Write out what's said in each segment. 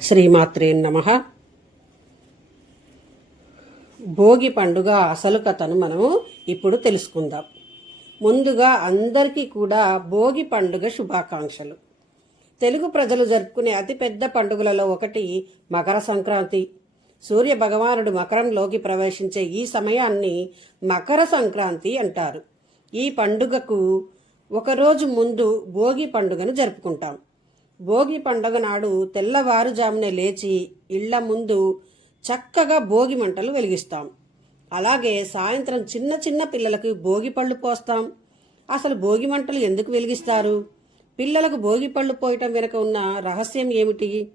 శ్రీమాత్రే నమ. భోగి పండుగ అసలు కథను మనము ఇప్పుడు తెలుసుకుందాం. ముందుగా అందరికీ కూడా భోగి పండుగ శుభాకాంక్షలు. తెలుగు ప్రజలు జరుపుకునే అతిపెద్ద పండుగలలో ఒకటి మకర సంక్రాంతి. సూర్య భగవానుడు మకరంలోకి ప్రవేశించే ఈ సమయాన్ని మకర సంక్రాంతి అంటారు. ఈ పండుగకు ఒకరోజు ముందు భోగి పండుగను జరుపుకుంటాం. భోగి పండగ నాడు తెల్లవారుజామునే లేచి ఇళ్ళ ముందు చక్కగా భోగి మంటలు వెలిగిస్తాం. అలాగే సాయంత్రం చిన్న చిన్న పిల్లలకు భోగి పళ్ళు పోస్తాం. అసలు భోగి మంటలు ఎందుకు వెలిగిస్తారు? పిల్లలకు భోగి పళ్ళు పోయటం వెనుక ఉన్న రహస్యం ఏమిటి?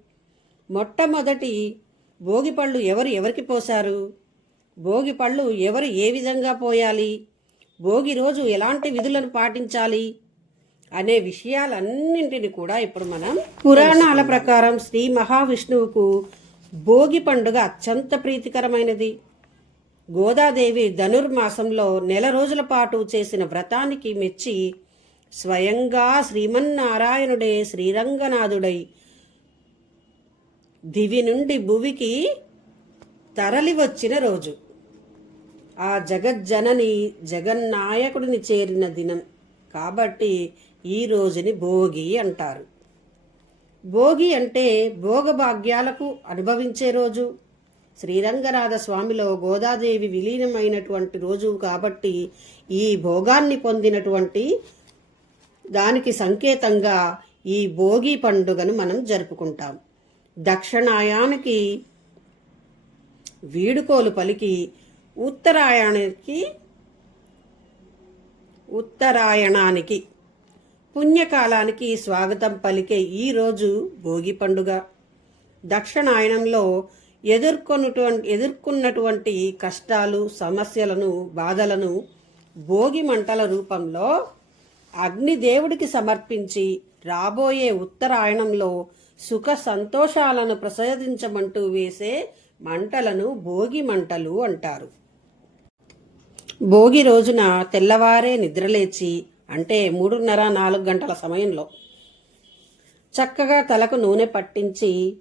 మొట్టమొదటి భోగి పళ్ళు ఎవరు ఎవరికి పోశారు? భోగి పళ్ళు ఎవరు ఏ విధంగా పోయాలి? భోగి రోజు ఎలాంటి విధులను పాటించాలి? అనే విషయాలన్నింటిని కూడా ఇప్పుడు మనం పురాణాల ప్రకారం శ్రీ మహావిష్ణువుకు భోగి పండుగ అత్యంత ప్రీతికరమైనది. గోదాదేవి ధనుర్మాసంలో నెల రోజుల పాటు చేసిన వ్రతానికి మెచ్చి స్వయంగా శ్రీమన్నారాయణుడే శ్రీరంగనాథుడై దివి నుండి భువికి తరలి వచ్చిన రోజు. ఆ జగజ్జనని జగన్నాయకుడిని చేరిన దినం. కాబట్టి ఈ రోజుని భోగి అంటారు. భోగి అంటే భోగభాగ్యాలకు అనుభవించే రోజు. శ్రీరంగనాథ స్వామిలో గోదాదేవి విలీనమైనటువంటి రోజు కాబట్టి ఈ భోగాన్ని పొందినటువంటి దానికి సంకేతంగా ఈ భోగి పండుగను మనం జరుపుకుంటాం. దక్షిణాయానికి వీడుకోలు పలికి ఉత్తరాయణానికి ఉత్తరాయణానికి. పుణ్యకాలానికి స్వాగతం పలికే ఈరోజు భోగి పండుగ. దక్షిణాయనంలో ఎదుర్కొన్నటువంటి ఎదుర్కొన్నటువంటి కష్టాలు సమస్యలను బాధలను భోగి మంటల రూపంలో అగ్నిదేవుడికి సమర్పించి రాబోయే ఉత్తరాయణంలో సుఖ సంతోషాలను ప్రసాదించమంటూ వేసే మంటలను భోగి మంటలు అంటారు. భోగి రోజున తెల్లవారే నిద్రలేచి అంటే మూడున్నర నాలుగు గంటల సమయంలో చక్కగా తలకు నూనె పట్టించి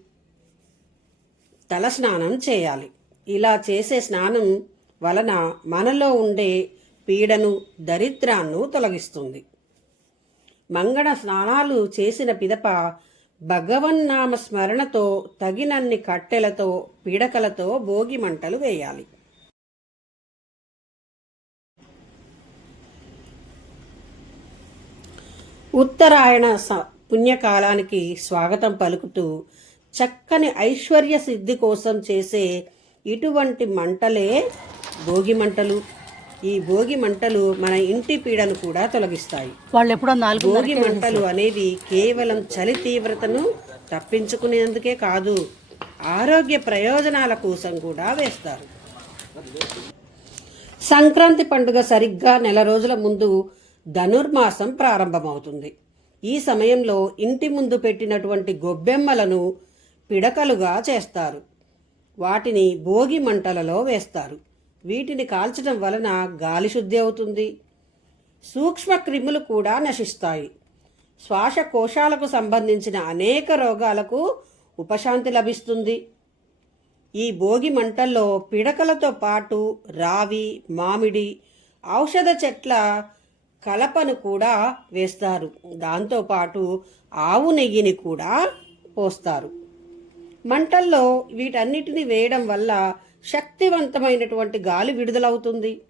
తల స్నానం చేయాలి. ఇలా చేసే స్నానం వలన మనలో ఉండే పీడను దరిద్రాన్ని తొలగిస్తుంది. మంగళ స్నానాలు చేసిన పిదప భగవన్నామ స్మరణతో తగినన్ని కట్టెలతో పీడకలతో భోగి మంటలు వేయాలి. ఉత్తరాయణ పుణ్యకాలానికి స్వాగతం పలుకుతూ చక్కని ఐశ్వర్య సిద్ధి కోసం చేసే ఇటువంటి మంటలే భోగి మంటలు. ఈ భోగి మంటలు మన ఇంటి పీడను కూడా తొలగిస్తాయి. వాళ్ళు ఎప్పుడో నాలుగు భోగి మంటలు అనేవి కేవలం చలి తీవ్రతను తప్పించుకునేందుకే కాదు ఆరోగ్య ప్రయోజనాల కోసం కూడా వేస్తారు. సంక్రాంతి పండుగ సరిగ్గా నెల రోజుల ముందు ధనుర్మాసం ప్రారంభమవుతుంది. ఈ సమయంలో ఇంటి ముందు పెట్టినటువంటి గొబ్బెమ్మలను పిడకలుగా చేస్తారు. వాటిని భోగి మంటలలో వేస్తారు. వీటిని కాల్చడం వలన గాలి శుద్ధి అవుతుంది. సూక్ష్మ క్రిములు కూడా నశిస్తాయి. శ్వాసకోశాలకు సంబంధించిన అనేక రోగాలకు ఉపశాంతి లభిస్తుంది. ఈ భోగి మంటల్లో పిడకలతో పాటు రావి మామిడి ఔషధ చెట్ల కలపను కూడా వేస్తారు. దాంతోపాటు ఆవు నెయ్యిని కూడా పోస్తారు. మంటల్లో వీటన్నిటిని వేయడం వల్ల శక్తివంతమైనటువంటి గాలి విడుదలవుతుంది.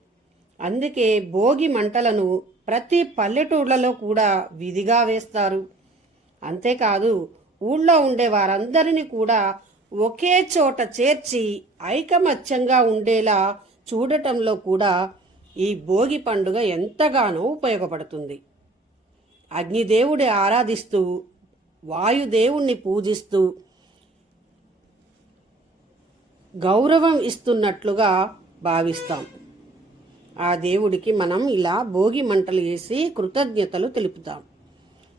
అందుకే భోగి మంటలను ప్రతి పల్లెటూళ్ళలో కూడా విధిగా వేస్తారు. అంతేకాదు ఊళ్ళో ఉండే వారందరినీ కూడా ఒకే చోట చేర్చి ఐకమత్యంగా ఉండేలా చూడటంలో కూడా ఈ భోగి పండుగ ఎంతగానో ఉపయోగపడుతుంది. అగ్నిదేవుడి ఆరాధిస్తూ వాయుదేవుణ్ణి పూజిస్తూ గౌరవం ఇస్తున్నట్లుగా భావిస్తాం. ఆ దేవుడికి మనం ఇలా భోగి మంటలు వేసి కృతజ్ఞతలు తెలుపుతాం.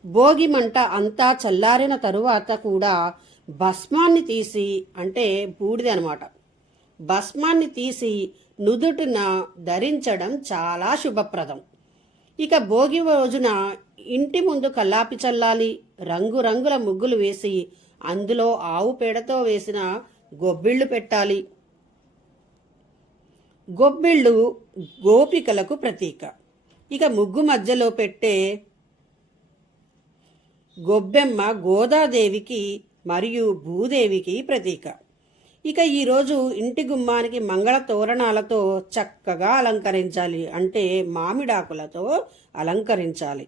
భోగి మంట అంతా చల్లారిన తరువాత కూడా భస్మాన్ని తీసి అంటే బూడిద అనమాట భస్మాన్ని తీసి నుదుటిన ధరించడం చాలా శుభప్రదం. ఇక భోగి రోజున ఇంటి ముందు కల్లాపి చల్లాలి రంగురంగుల ముగ్గులు వేసి అందులో ఆవు పేడతో వేసిన గొబ్బిళ్ళు పెట్టాలి. గొబ్బిళ్ళు గోపికలకు ప్రతీక. ఇక ముగ్గు మధ్యలో పెట్టే గొబ్బెమ్మ గోదాదేవికి మరియు భూదేవికి ప్రతీక. ఇక ఈరోజు ఇంటి గుమ్మానికి మంగళ తోరణాలతో చక్కగా అలంకరించాలి అంటే మామిడాకులతో అలంకరించాలి.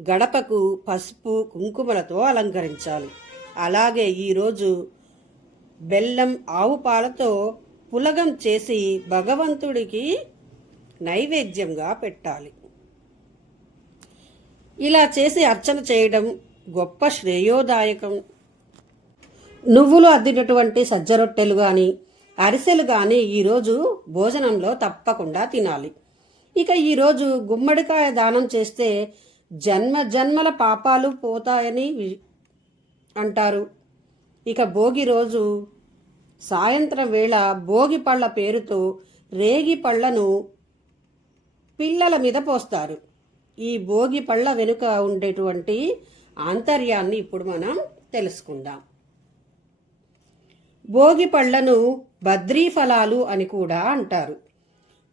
గడపకు పసుపు కుంకుమలతో అలంకరించాలి. అలాగే ఈరోజు బెల్లం ఆవు పాలతో పులగం చేసి భగవంతుడికి నైవేద్యంగా పెట్టాలి. ఇలా చేసి అర్చన చేయడం గొప్ప శ్రేయోదాయకం. నువ్వులు అద్దినటువంటి సజ్జ రొట్టెలు కానీ అరిసెలు కానీ ఈరోజు భోజనంలో తప్పకుండా తినాలి. ఇక ఈరోజు గుమ్మడికాయ దానం చేస్తే జన్మ జన్మల పాపాలు పోతాయని అంటారు. ఇక భోగి రోజు సాయంత్రం వేళ భోగి పళ్ళ పేరుతో రేగి పళ్ళను పిల్లల మీద పోస్తారు. ఈ భోగి పళ్ళ వెనుక ఉండేటువంటి ఆంతర్యాన్ని ఇప్పుడు మనం తెలుసుకుందాం. భోగి పళ్ళను బద్రీ ఫలాలు అని కూడా అంటారు.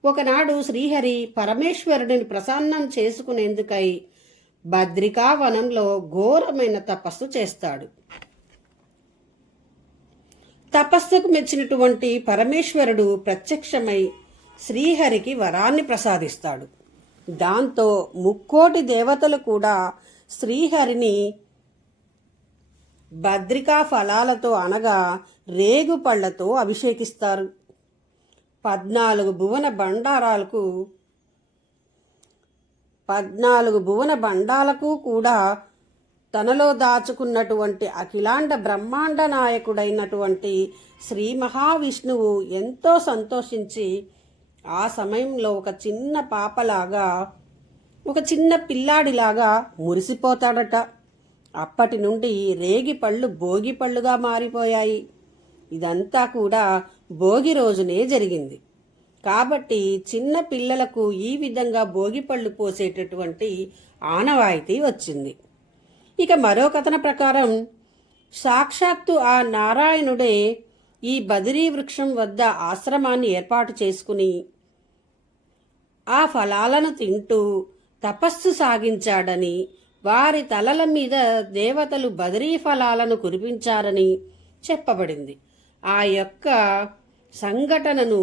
ఒకనాడు శ్రీహరి పరమేశ్వరుడిని ప్రసన్నం చేసుకునేందుకై బద్రికా వనంలో ఘోరమైన తపస్సు చేస్తాడు. తపస్సుకు మెచ్చినటువంటి పరమేశ్వరుడు ప్రత్యక్షమై శ్రీహరికి వరాన్ని ప్రసాదిస్తాడు. దాంతో ముక్కోటి దేవతలు కూడా శ్రీహరిని భద్రికా ఫలాలతో అనగా రేగు పళ్ళతో అభిషేకిస్తారు. పద్నాలుగు భువన బండారాలకు పద్నాలుగు భువన బండాలకు కూడా తనలో దాచుకున్నటువంటి అఖిలాండ బ్రహ్మాండ నాయకుడైనటువంటి శ్రీ మహావిష్ణువు ఎంతో సంతోషించి ఆ సమయంలో ఒక చిన్న పాపలాగా ఒక చిన్న పిల్లాడిలాగా మురిసిపోతాడట. అప్పటి నుండి రేగి పళ్ళు భోగి పళ్ళుగా మారిపోయాయి. ఇదంతా కూడా భోగి రోజునే జరిగింది. కాబట్టి చిన్న పిల్లలకు ఈ విధంగా భోగి పళ్ళు పోసేటటువంటి ఆనవాయితీ వచ్చింది. ఇక మరో కథన ప్రకారం సాక్షాత్తు ఆ నారాయణుడే ఈ బదిరీ వృక్షం వద్ద ఆశ్రమాన్ని ఏర్పాటు చేసుకుని ఆ ఫలాలను తింటూ తపస్సు సాగించాడని వారి తలల మీద దేవతలు బదరీ ఫలాలను కురిపించారని చెప్పబడింది. ఆ యొక్క సంఘటనను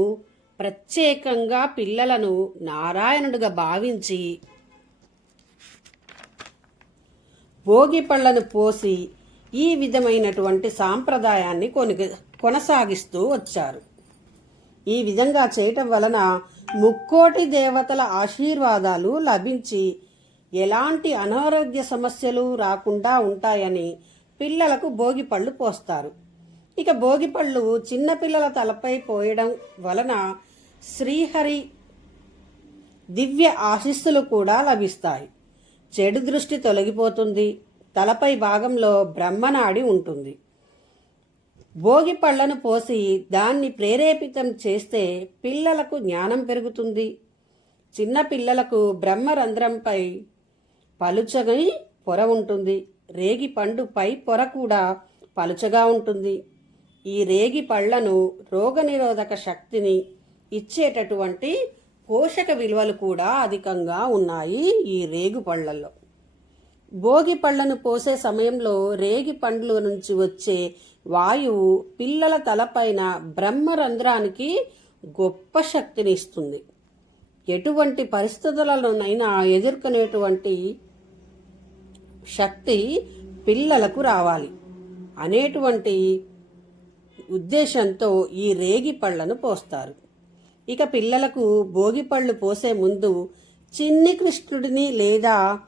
ప్రత్యేకంగా పిల్లలను నారాయణుడిగా భావించి భోగి పళ్ళను పోసి ఈ విధమైనటువంటి సాంప్రదాయాన్ని కొని కొనసాగిస్తూ వచ్చారు. ఈ విధంగా చేయటం వలన ముక్కోటి దేవతల ఆశీర్వాదాలు లభించి ఎలాంటి అనారోగ్య సమస్యలు రాకుండా ఉంటాయని పిల్లలకు భోగి పళ్ళు పోస్తారు. ఇక భోగి పళ్ళు చిన్నపిల్లల తలపై పోయడం వలన శ్రీహరి దివ్య ఆశీస్సులు కూడా లభిస్తాయి. చెడు దృష్టి తొలగిపోతుంది. తలపై భాగంలో బ్రహ్మనాడి ఉంటుంది. భోగి పళ్ళను పోసి దాన్ని ప్రేరేపితం చేస్తే పిల్లలకు జ్ఞానం పెరుగుతుంది. చిన్న పిల్లలకు బ్రహ్మరంధ్రంపై పలుచగని పొర ఉంటుంది. రేగి పండు పై పొర కూడా పలుచగా ఉంటుంది. ఈ రేగి పళ్ళను రోగనిరోధక శక్తిని ఇచ్చేటటువంటి పోషక విలువలు కూడా అధికంగా ఉన్నాయి ఈ రేగు పళ్ళలో భోగి పళ్ళను పోసే సమయంలో రేగి పండ్ల నుంచి వచ్చే వాయువు పిల్లల తలపైన బ్రహ్మరంధ్రానికి గొప్ప శక్తిని ఇస్తుంది. ఎటువంటి పరిస్థితులలోనైనా ఎదుర్కొనేటువంటి శక్తి పిల్లలకు రావాలి. అనేటువంటి ఉద్దేశంతో ఈ రేగి పళ్ళను పోస్తారు. ఇక పిల్లలకు భోగి పళ్ళు పోసే ముందు చిన్ని కృష్ణుడిని లేదా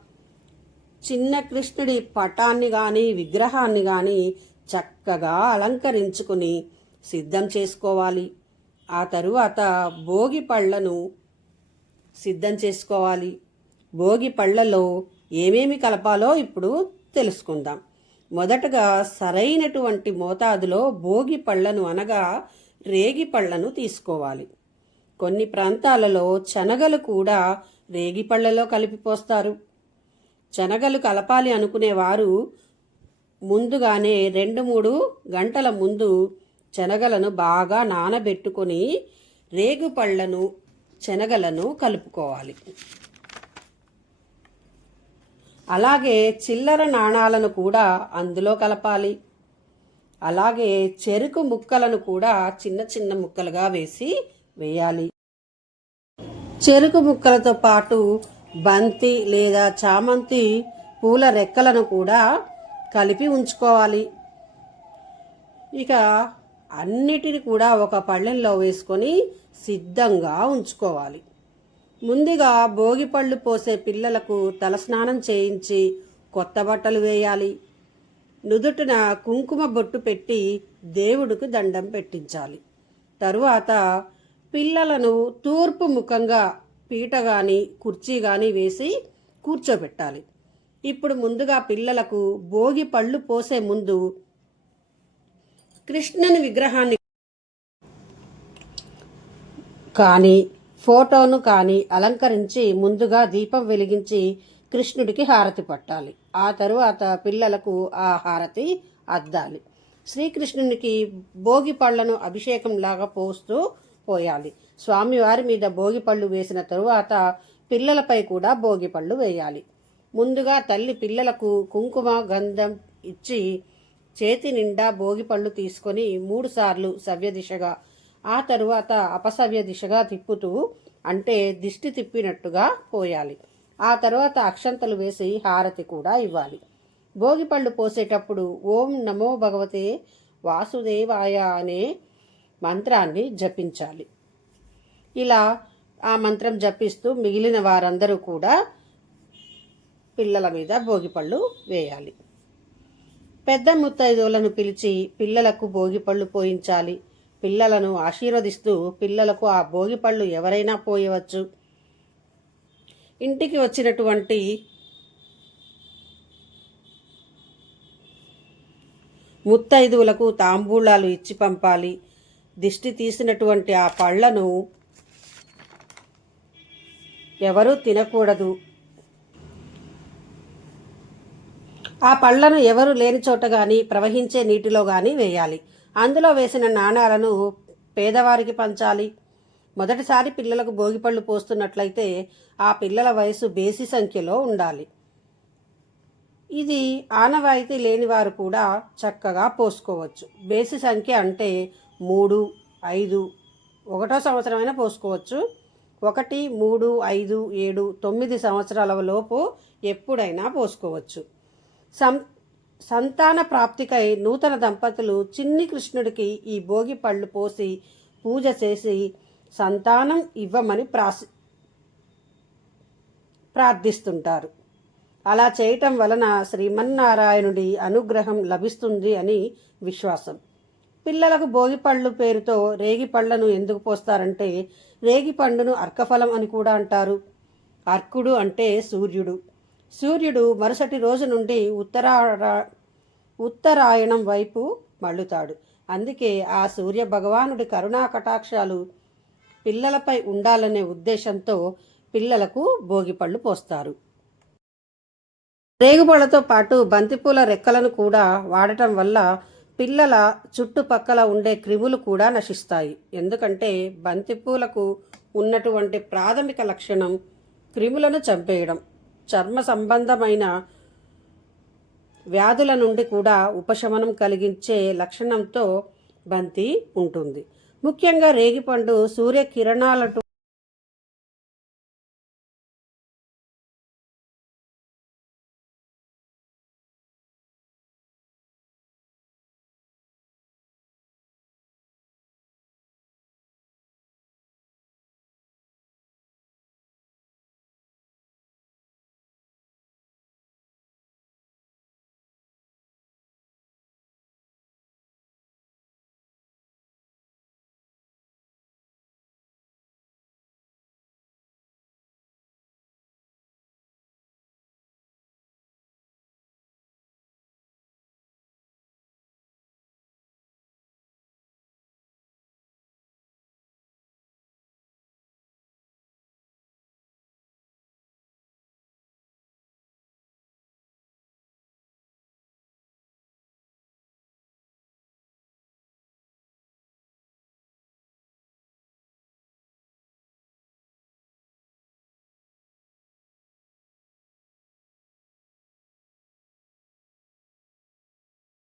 చిన్న కృష్ణుడి పటాన్ని కానీ విగ్రహాన్ని కానీ చక్కగా అలంకరించుకుని సిద్ధం చేసుకోవాలి. ఆ తరువాత భోగి పళ్ళను సిద్ధం చేసుకోవాలి. భోగి పళ్ళలో ఏమేమి కలపాలో ఇప్పుడు తెలుసుకుందాం. మొదటగా సరైనటువంటి మోతాదులో భోగి పళ్ళను అనగా రేగి పళ్ళను తీసుకోవాలి. కొన్ని ప్రాంతాలలో శనగలు కూడా రేగి పళ్ళలో కలిపి పోస్తారు. శనగలు కలపాలి అనుకునేవారు ముందుగానే రెండు మూడు గంటల ముందు శనగలను బాగా నానబెట్టుకొని రేగుపళ్ళను శనగలను కలుపుకోవాలి. అలాగే చిల్లర నాణాలను కూడా అందులో కలపాలి. అలాగే చెరుకు ముక్కలను కూడా చిన్న చిన్న ముక్కలుగా వేసి వేయాలి. చెరుకు ముక్కలతో పాటు బంతి లేదా చామంతి పూల రెక్కలను కూడా కలిపి ఉంచుకోవాలి. ఇక అన్నిటిని కూడా ఒక పళ్ళెంలో వేసుకొని సిద్ధంగా ఉంచుకోవాలి. ముందుగా భోగి పళ్ళు పోసే పిల్లలకు తలస్నానం చేయించి కొత్త బట్టలు వేయాలి. నుదుటిన కుంకుమ బొట్టు పెట్టి దేవుడికి దండం పెట్టించాలి. తరువాత పిల్లలను తూర్పు ముఖంగా పీట కానీ కుర్చీ కానీ వేసి కూర్చోబెట్టాలి. ఇప్పుడు ముందుగా పిల్లలకు భోగి పళ్ళు పోసే ముందు కృష్ణుని విగ్రహాన్ని. కానీ ఫోటోను కానీ అలంకరించి ముందుగా దీపం వెలిగించి కృష్ణుడికి హారతి పట్టాలి. ఆ తరువాత పిల్లలకు ఆ హారతి అద్దాలి. శ్రీకృష్ణునికి భోగి పళ్ళను అభిషేకం లాగా పోస్తూ పోయాలి. స్వామివారి మీద భోగి పళ్ళు వేసిన తరువాత పిల్లలపై కూడా భోగి పళ్ళు వేయాలి. ముందుగా తల్లి పిల్లలకు కుంకుమ గంధం ఇచ్చి చేతి నిండా భోగిపళ్ళు తీసుకొని మూడుసార్లు సవ్యదిశగా సవ్య దిశగా ఆ తరువాత అపసవ్య దిశగా తిప్పుతూ అంటే దిష్టి తిప్పినట్టుగా పోయాలి. ఆ తర్వాత అక్షంతలు వేసి హారతి కూడా ఇవ్వాలి. భోగిపళ్ళు పోసేటప్పుడు ఓం నమో భగవతే వాసుదేవాయ అనే మంత్రాన్ని జపించాలి. ఇలా ఆ మంత్రం జపిస్తూ మిగిలిన వారందరూ కూడా పిల్లల మీద భోగిపళ్ళు వేయాలి. పెద్ద ముత్తైదువులను పిలిచి పిల్లలకు భోగిపళ్ళు పోయించాలి. పిల్లలను ఆశీర్వదిస్తూ పిల్లలకు ఆ భోగిపళ్ళు ఎవరైనా పోయవచ్చు. ఇంటికి వచ్చినటువంటి ముత్తైదువులకు తాంబూలాలు ఇచ్చి పంపాలి. దిష్టి తీసినటువంటి ఆ పళ్ళను ఎవరూ తినకూడదు. ఆ పళ్ళను ఎవరు లేని చోట కానీ ప్రవహించే నీటిలో కానీ వేయాలి. అందులో వేసిన నాణాలను పేదవారికి పంచాలి. మొదటిసారి పిల్లలకు భోగిపళ్ళు పోస్తున్నట్లయితే ఆ పిల్లల వయసు బేసి సంఖ్యలో ఉండాలి. ఇది ఆనవాయితీ లేని వారు కూడా చక్కగా పోసుకోవచ్చు. బేసి సంఖ్య అంటే మూడు ఐదు ఒకటో సంవత్సరమైనా పోసుకోవచ్చు. ఒకటి మూడు ఐదు ఏడు తొమ్మిది సంవత్సరాల లోపు ఎప్పుడైనా పోసుకోవచ్చు. సం సంతాన ప్రాప్తికై నూతన దంపతులు చిన్ని కృష్ణుడికి ఈ భోగి పళ్ళు పోసి పూజ చేసి సంతానం ఇవ్వమని ప్రాసి ప్రార్థిస్తుంటారు. అలా చేయటం వలన శ్రీమన్నారాయణుడి అనుగ్రహం లభిస్తుంది అని విశ్వాసం. పిల్లలకు భోగిపళ్ళు పేరుతో రేగి పళ్ళను ఎందుకు పోస్తారంటే రేగి పండును అర్కఫలం అని కూడా అంటారు. అర్కుడు అంటే సూర్యుడు. సూర్యుడు మరుసటి రోజు నుండి ఉత్తరా ఉత్తరాయణం వైపు మళ్ళుతాడు. అందుకే ఆ సూర్య భగవానుడి కరుణా కటాక్షాలు పిల్లలపై ఉండాలనే ఉద్దేశంతో పిల్లలకు భోగిపళ్ళు పోస్తారు. రేగుపళ్ళతో పాటు బంతిపూల రెక్కలను కూడా వాడటం వల్ల పిల్లల చుట్టుపక్కల ఉండే క్రిములు కూడా నశిస్తాయి. ఎందుకంటే బంతిపూలకు ఉన్నటువంటి ప్రాథమిక లక్షణం క్రిములను చంపేయడం. చర్మ సంబంధమైన వ్యాధుల నుండి కూడా ఉపశమనం కలిగించే లక్షణంతో బంతి ఉంటుంది. ముఖ్యంగా రేగిపండు సూర్యకిరణాలతో